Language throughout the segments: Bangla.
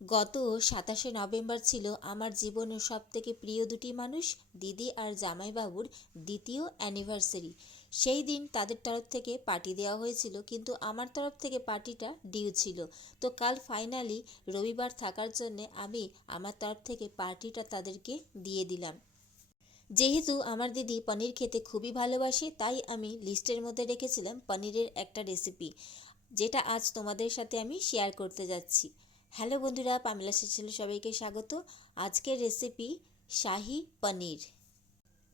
গত 27শে নভেম্বর ছিল আমার জীবনের সবথেকে প্রিয় দুটি মানুষ, দিদি আর জামাইবাবুর দ্বিতীয় অ্যানিভার্সারি। সেই দিন তাদের তরফ থেকে পার্টি দেওয়া হয়েছিল, কিন্তু আমার তরফ থেকে পার্টিটা ডিউ ছিল। তো কাল ফাইনালি রবিবার থাকার জন্যে আমি আমার তরফ থেকে পার্টিটা তাদেরকে দিয়ে দিলাম। যেহেতু আমার দিদি পনির খেতে খুবই ভালোবাসে, তাই আমি লিস্টের মধ্যে রেখেছিলাম পনিরের একটা রেসিপি, যেটা আজ তোমাদের সাথে আমি শেয়ার করতে যাচ্ছি। হ্যালো বন্ধুরা, পামেলা চ্যানেলে সবাইকে স্বাগত। আজকের রেসিপি শাহি পনির।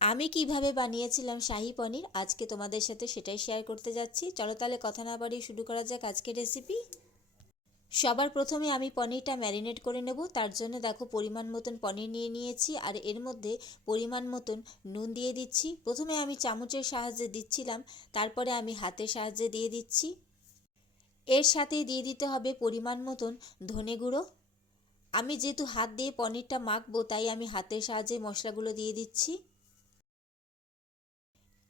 আমি কিভাবে বানিয়েছিলাম শাহি পনির আজকে তোমাদের সাথে সেটাই শেয়ার করতে যাচ্ছি। চলো তাহলে কথা না বাড়িয়ে শুরু করা যাক আজকের রেসিপি। সবার প্রথমে আমি পনিরটা ম্যারিনেট করে নেব। তার জন্য দেখো পরিমাণ মতন পনির নিয়ে নিয়েছি, আর এর মধ্যে পরিমাণ মতন নুন দিয়ে দিচ্ছি। প্রথমে আমি চামচের সাহায্যে দিচ্ছিলাম, তারপরে আমি হাতের সাহায্যে দিয়ে দিচ্ছি। এর সাথে দিয়ে দিতে হবে পরিমাণ মতন ধনে গুঁড়ো। আমি যেহেতু হাত দিয়ে পনিরটা মাখবো, তাই আমি হাতের সাহায্যে মশলাগুলো দিয়ে দিচ্ছি।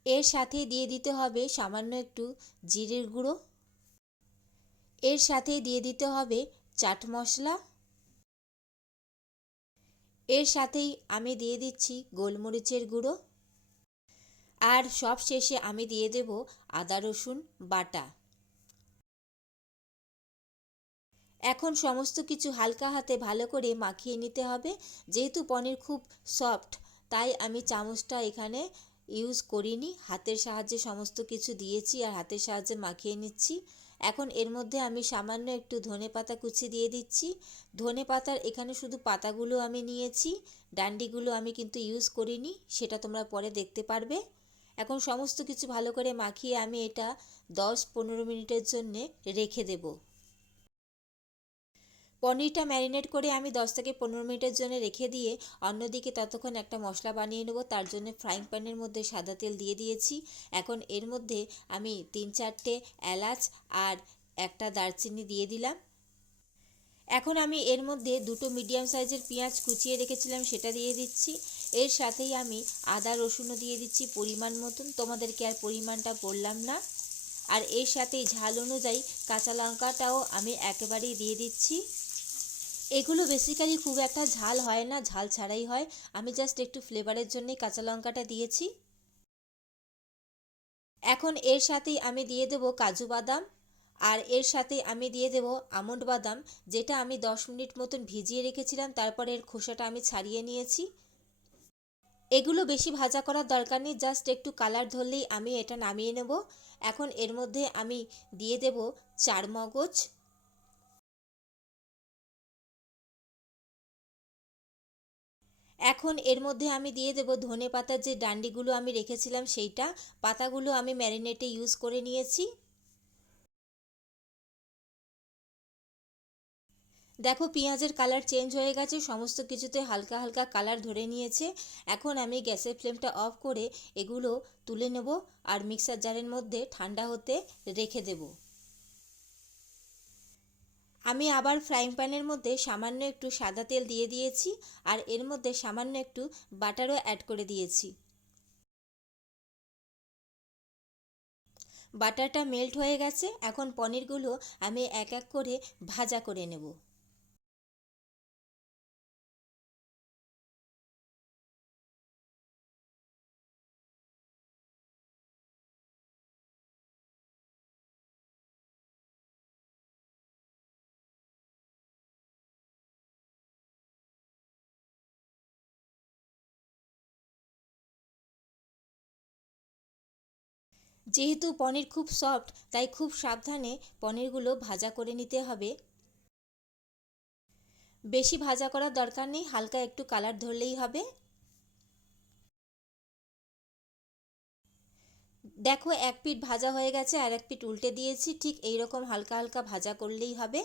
এর সাথে দিয়ে দিতে হবে সামান্য একটু জিরের গুঁড়ো। এর সাথে দিয়ে দিতে হবে চাট মশলা। এর সাথেই আমি দিয়ে দিচ্ছি গোলমরিচের গুঁড়ো। আর সব শেষে আমি দিয়ে দেব আদা রসুন বাটা। এখন সমস্ত কিছু হালকা হাতে ভালো করে মাখিয়ে নিতে হবে। যেহেতু পনির খুব সফট, তাই আমি চামচটা এখানে ইউজ করিনি, হাতের সাহায্যে সমস্ত কিছু দিয়েছি আর হাতের সাহায্যে মাখিয়ে নিচ্ছি। এখন এর মধ্যে আমি সামান্য একটু ধনেপাতা কুচি দিয়ে দিচ্ছি। ধনেপাতার এখানে শুধু পাতাগুলো আমি নিয়েছি, ডান্ডিগুলো আমি কিন্তু ইউজ করিনি, সেটা তোমরা পরে দেখতে পারবে। এখন সমস্ত কিছু ভালো করে মাখিয়ে আমি এটা 10-15 মিনিটের জন্যে রেখে দেবো। পনিরটা ম্যারিনেট করে আমি 10 থেকে 15 মিনিটের জন্য রেখে দিয়ে অন্যদিকে ততক্ষণ একটা মশলা বানিয়ে নেব। তার জন্য ফ্রাইং প্যানের মধ্যে সাদা তেল দিয়ে দিয়েছি। এখন এর মধ্যে আমি 3-4টে এলাচ আর একটা দারচিনি দিয়ে দিলাম। এখন আমি এর মধ্যে দুটো মিডিয়াম সাইজের পেঁয়াজ কুচিয়ে রেখেছিলাম, সেটা দিয়ে দিচ্ছি। এর সাথেই আমি আদা রসুনও দিয়ে দিচ্ছি পরিমাণ মতন, তোমাদেরকে আর পরিমাণটা বললাম না। আর এর সাথেই ঝাল অনুযায়ী কাঁচা লঙ্কাটাও আমি একেবারেই দিয়ে দিচ্ছি। এগুলো বেসিক্যালি খুব একটা ঝাল হয় না, ঝাল ছাড়াই হয়। আমি জাস্ট একটু ফ্লেভারের জন্যই কাঁচা লঙ্কাটা দিয়েছি। এখন এর সাথেই আমি দিয়ে দেব কাজু বাদাম, আর এর সাথে আমি দিয়ে দেব আমন্ড বাদাম, যেটা আমি 10 মিনিট মতন ভিজিয়ে রেখেছিলাম, তারপর এর খোসাটা আমি ছাড়িয়ে নিয়েছি। এগুলো বেশি ভাজা করার দরকার নেই, জাস্ট একটু কালার ধরলেই আমি এটা নামিয়ে নেব। এখন এর মধ্যে আমি দিয়ে দেব চারমগজ। এখন এর মধ্যে আমি দিয়ে দেব ধনে পাতার যে ডান্ডিগুলো আমি রেখেছিলাম সেইটা। পাতাগুলো আমি ম্যারিনেটে ইউজ করে নিয়েছি। দেখো পেঁয়াজের কালার চেঞ্জ হয়ে গেছে, সমস্ত কিছুতে হালকা হালকা কালার ধরে নিয়েছে। এখন আমি গ্যাসের ফ্লেমটা অফ করে এগুলো তুলে নেব আর মিক্সার জারের মধ্যে ঠান্ডা হতে রেখে দেব। আমি আবার ফ্রাইং প্যানের মধ্যে সামান্য একটু সাদা তেল দিয়ে দিয়েছি, আর এর মধ্যে সামান্য একটু বাটারও অ্যাড করে দিয়েছি। বাটারটা মেল্ট হয়ে গেছে, এখন পনিরগুলো আমি এক এক করে ভাজা করে নেব। যেহেতু পনির খুব সফট, তাই খুব সাবধানে পনিরগুলো ভাজা করে নিতে হবে। বেশি ভাজা করার দরকার নেই, হালকা একটু কালার ধরলেই হবে। দেখো এক পিঠ ভাজা হয়ে গেছে, আর এক পিঠ উল্টে দিয়েছি, ঠিক এই রকম হালকা হালকা ভাজা করলেই হবে।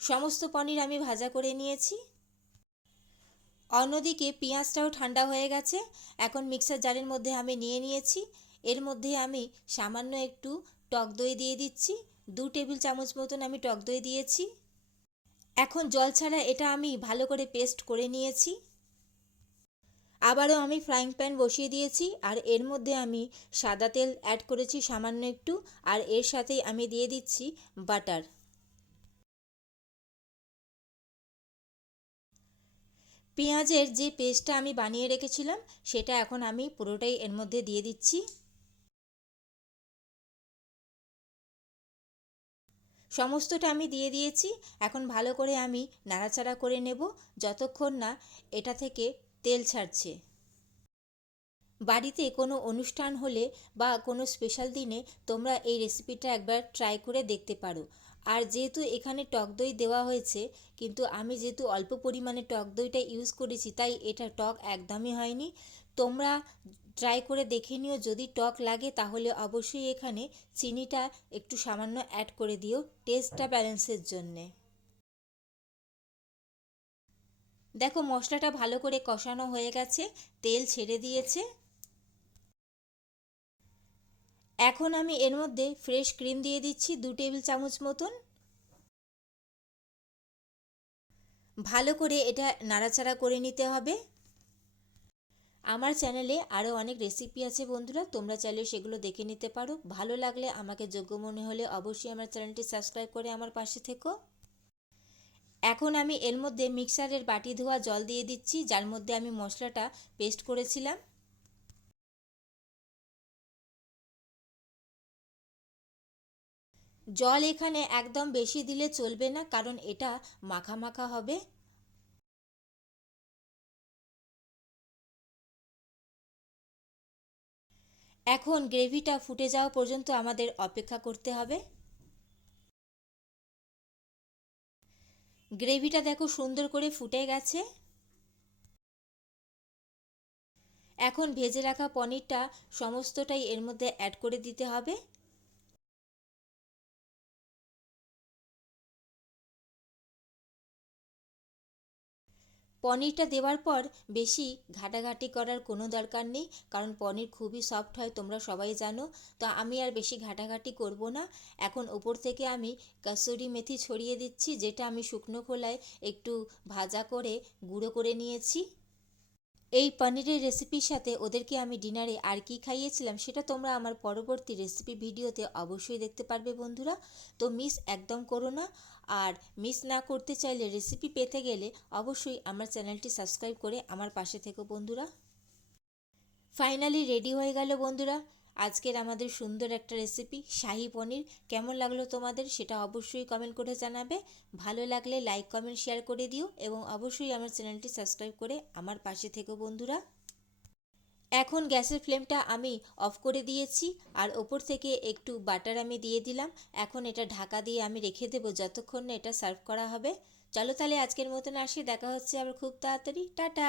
সমস্ত পনির আমি ভাজা করে নিয়েছি। অন্যদিকে পেঁয়াজটাও ঠান্ডা হয়ে গেছে। এখন মিক্সার জারের মধ্যে আমি নিয়ে নিয়েছি। এর মধ্যে আমি সামান্য একটু টক দই দিয়ে দিচ্ছি। 2 টেবিল চামচ মতন আমি টক দই দিয়েছি। এখন জল ছাড়া এটা আমি ভালো করে পেস্ট করে নিয়েছি। আবারও আমি ফ্রাইং প্যান বসিয়ে দিয়েছি আর এর মধ্যে আমি সাদা তেল অ্যাড করেছি সামান্য একটু, আর এর সাথেই আমি দিয়ে দিচ্ছি বাটার। পেঁয়াজের যে পেস্টটা আমি বানিয়ে রেখেছিলাম সেটা এখন আমি পুরোটাই এর মধ্যে দিয়ে দিচ্ছি। সমস্তটা আমি দিয়ে দিয়েছি। এখন ভালো করে আমি নাড়াচাড়া করে নেব যতক্ষণ না এটা থেকে তেল ছাড়ছে। বাড়িতে কোনো অনুষ্ঠান হলে বা কোনো স্পেশাল দিনে তোমরা এই রেসিপিটা একবার ট্রাই করে দেখতে পারো। আর যেহেতু এখানে টক দই দেওয়া হয়েছে, কিন্তু আমি যেহেতু অল্প পরিমাণে টক দইটা ইউজ করেছি তাই এটা টক একদমই হয়নি। তোমরা ট্রাই করে দেখে নিও, যদি টক লাগে তাহলে অবশ্যই এখানে চিনিটা একটু সামান্য অ্যাড করে দিও টেস্টটা ব্যালেন্সের জন্যে। দেখো মশলাটা ভালো করে কষানো হয়ে গেছে, তেল ছেড়ে দিয়েছে। এখন আমি এর মধ্যে ফ্রেশ ক্রিম দিয়ে দিচ্ছি 2 টেবিল চামচ মতন। ভালো করে এটা নাড়াচাড়া করে নিতে হবে। আমার চ্যানেলে আরও অনেক রেসিপি আছে বন্ধুরা, তোমরা চাইলে সেগুলো দেখে নিতে পারো। ভালো লাগলে, আমাকে যোগ্য মনে হলে অবশ্যই আমার চ্যানেলটি সাবস্ক্রাইব করে আমার পাশে থেকো। এখন আমি এর মধ্যে মিক্সারের বাটি ধোয়া জল দিয়ে দিচ্ছি, যার মধ্যে আমি মশলাটা পেস্ট করেছিলাম। জল এখানে একদম বেশি দিলে চলবে না, কারণ এটা মাখা মাখা হবে। এখন গ্রেভিটা ফুটে যাওয়া পর্যন্ত আমাদের অপেক্ষা করতে হবে। গ্রেভিটা দেখো সুন্দর করে ফুটে গেছে। এখন ভেজে রাখা পনিরটা সমস্তটাই এর মধ্যে অ্যাড করে দিতে হবে। পনিরটা দেওয়ার পর বেশি ঘাটাঘাটি করার কোনো দরকার নেই, কারণ পনির খুবই সফট হয়, তোমরা সবাই জানো। তো আমি আর বেশি ঘাটাঘাটি করব না। এখন ওপর থেকে আমি কাসুরি মেথি ছড়িয়ে দিচ্ছি, যেটা আমি শুকনো খোলায় একটু ভাজা করে গুঁড়ো করে নিয়েছি। এই পনিরের রেসিপির সাথে ওদেরকে আমি ডিনারে আর কি খাইয়েছিলাম সেটা তোমরা আমার পরবর্তী রেসিপি ভিডিওতে অবশ্যই দেখতে পারবে বন্ধুরা। তো মিস একদম করো না। আর মিস না করতে চাইলে, রেসিপি পেতে গেলে অবশ্যই আমার চ্যানেলটি সাবস্ক্রাইব করে আমার পাশে থেকো বন্ধুরা। ফাইনালি রেডি হয়ে গেল বন্ধুরা আজকের আমাদের সুন্দর একটা রেসিপি শাহী পনির। কেমন লাগলো তোমাদের সেটা অবশ্যই কমেন্ট করে জানাবে। ভালো লাগলে লাইক কমেন্ট শেয়ার করে দিও এবং অবশ্যই আমার চ্যানেলটি সাবস্ক্রাইব করে আমার পাশে থেকো বন্ধুরা। এখন গ্যাসের ফ্লেমটা আমি অফ করে দিয়েছি আর ওপর থেকে একটু বাটার আমি দিয়ে দিলাম। এখন এটা ঢাকা দিয়ে আমি রেখে দেবো যতক্ষণ না এটা সার্ভ করা হবে। চলো তাহলে আজকের মতন আসি, দেখা হচ্ছে আবার খুব তাড়াতাড়ি। টাটা।